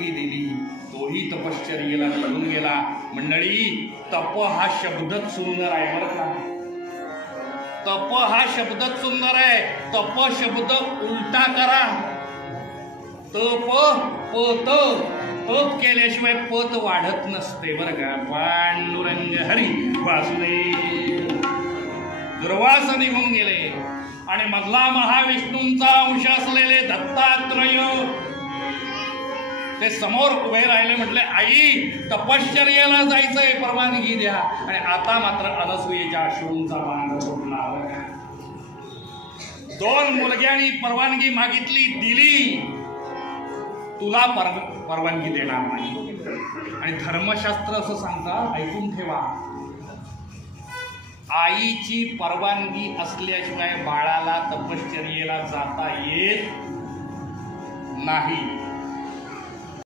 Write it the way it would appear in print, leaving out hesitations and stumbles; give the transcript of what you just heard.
परवानगी दिली, तोही तपश्चर्येला निघून गेला. मंडळी, तप हा शब्दच सुंदर आहे बरं का. तप हा शब्दच सुंदर आहे. तप शब्द उलटा करा. तप पत, तप केल्याशिवाय पत वाढत नसते बरं का. पांडुरंग हरी वासुदेव. दुर्वास निघून गेले आणि मधला महाविष्णूंचा अंश असलेले दत्तात्रय ते समोर उभे राहिले. म्हटले, आई तपश्चर्येला जायचंय, परवानगी द्या. आणि आता मात्र अनसूयेच्या अश्रूंचा बांध फुटला. 2 मुलग्यांनी परवानगी मागितली, दिली. तुला परवानगी देणार नाही. आणि धर्मशास्त्र असं सांगतं, ऐकून ठेवा, आईची परवानगी असल्याशिवाय बाळाला तपश्चर्येला जाता येत नाही.